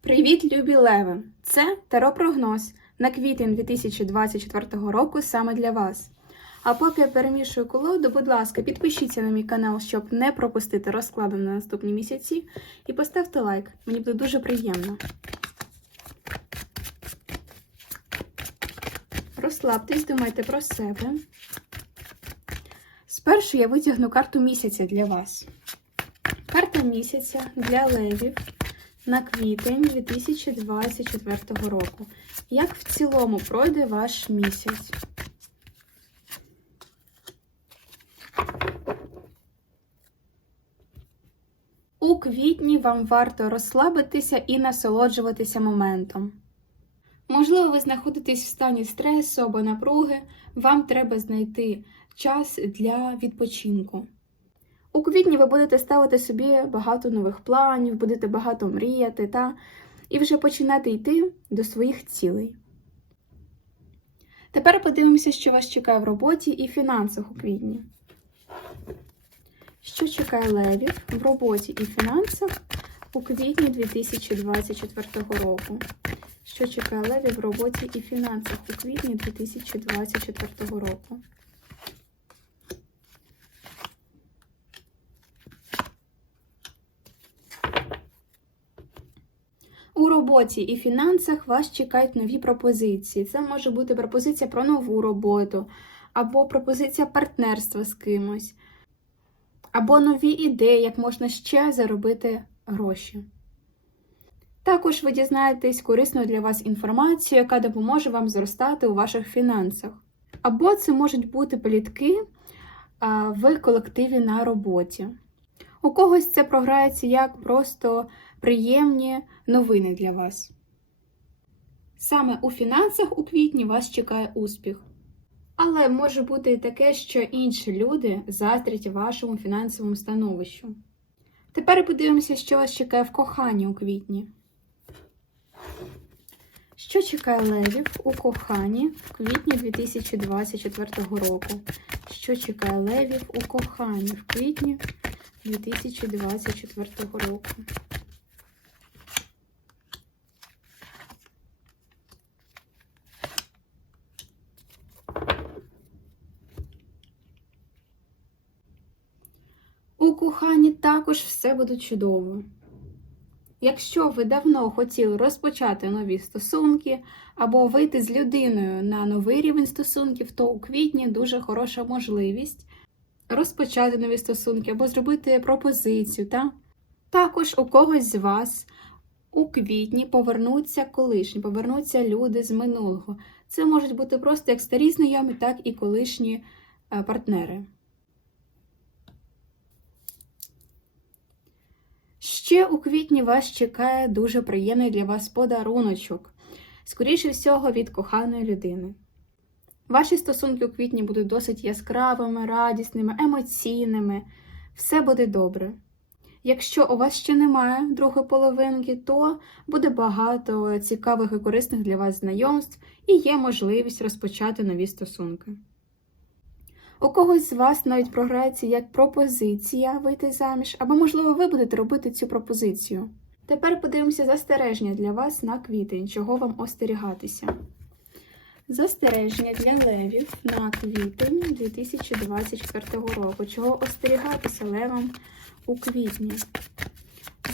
Привіт, любі леви! Це теропрогноз на квітень 2024 року саме для вас. А поки я перемішую колоду, будь ласка, підпишіться на мій канал, щоб не пропустити розклади на наступні місяці, і поставте лайк. Мені буде дуже приємно. Розслабтесь, думайте про себе. Спершу я витягну карту місяця для вас. Карта місяця для левів на квітень 2024 року. Як в цілому пройде ваш місяць? У квітні вам варто розслабитися і насолоджуватися моментом. Можливо, ви знаходитесь в стані стресу або напруги, вам треба знайти час для відпочинку. У квітні ви будете ставити собі багато нових планів, будете багато мріяти та і вже починати йти до своїх цілей. Тепер подивимося, що вас чекає в роботі і фінансах у квітні. Що чекає левів в роботі і фінансах у квітні 2024 року? Що чекає левів в роботі і фінансах у квітні 2024 року? У роботі і фінансах вас чекають нові пропозиції. Це може бути пропозиція про нову роботу, або пропозиція партнерства з кимось, або нові ідеї, як можна ще заробити гроші. Також ви дізнаєтесь корисну для вас інформацію, яка допоможе вам зростати у ваших фінансах. Або це можуть бути плітки в колективі на роботі. У когось це програється як просто приємні новини для вас. Саме у фінансах у квітні вас чекає успіх. Але може бути і таке, що інші люди заздрять вашому фінансовому становищу. Тепер подивимося, що вас чекає в коханні у квітні. Що чекає левів у коханні в квітні 2024 року? Що чекає левів у коханні в квітні 2024 року? У коханні також все буде чудово. Якщо ви давно хотіли розпочати нові стосунки або вийти з людиною на новий рівень стосунків, то у квітні дуже хороша можливість розпочати нові стосунки або зробити пропозицію. Та? Також у когось з вас у квітні повернуться колишні, повернуться люди з минулого. Це можуть бути просто як старі знайомі, так і колишні е, партнери. Ще у квітні вас чекає дуже приємний для вас подаруночок, скоріше всього, від коханої людини. Ваші стосунки у квітні будуть досить яскравими, радісними, емоційними. Все буде добре. Якщо у вас ще немає другої половинки, то буде багато цікавих і корисних для вас знайомств і є можливість розпочати нові стосунки. У когось з вас навіть програється як пропозиція вийти заміж, або, можливо, ви будете робити цю пропозицію. Тепер подивимося застереження для вас на квітень, чого вам остерігатися. Застереження для левів на квітень 2024 року. Чого остерігатися левам у квітні?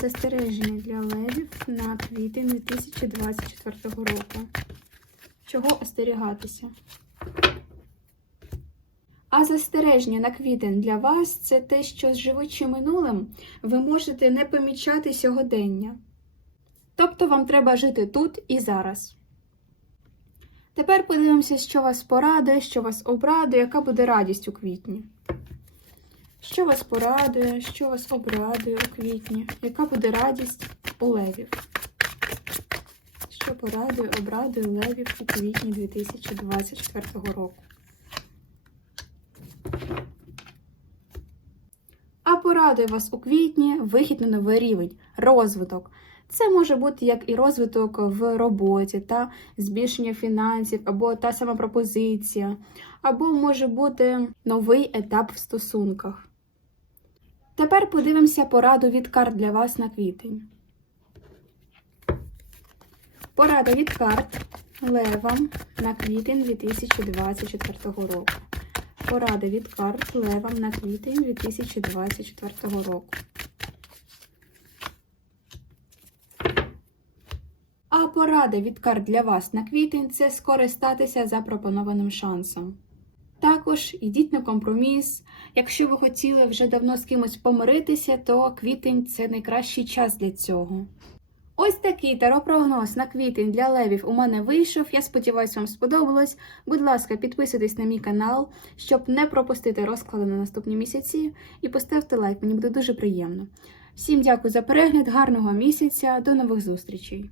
Застереження для левів на квітень 2024 року. Чого остерігатися? А застереження на квітень для вас це те, що живучи минулим, ви можете не помічати сьогодення. Тобто вам треба жити тут і зараз. Тепер подивимося, що вас порадує, що вас обрадує, яка буде радість у квітні. Що вас порадує, що вас обрадує у квітні, яка буде радість у левів? Що порадує, обрадує левів у квітні 2024 року? А порадує вас у квітні вихід на новий рівень, розвиток. Це може бути як і розвиток в роботі, та збільшення фінансів, або та сама пропозиція, або може бути новий етап в стосунках. Тепер подивимося пораду від карт для вас на квітень. Порада від карт Левам на квітень 2024 року. Порада від карт Левам на квітень 2024 року. Порада від карт для вас на квітень це скористатися запропонованим шансом. Також ідіть на компроміс. Якщо ви хотіли вже давно з кимось помиритися, то квітень це найкращий час для цього. Ось такий таро-прогноз на квітень для левів у мене вийшов. Я сподіваюся, вам сподобалось. Будь ласка, підписуйтесь на мій канал, щоб не пропустити розклади на наступні місяці. І поставте лайк, мені буде дуже приємно. Всім дякую за перегляд, гарного місяця, до нових зустрічей!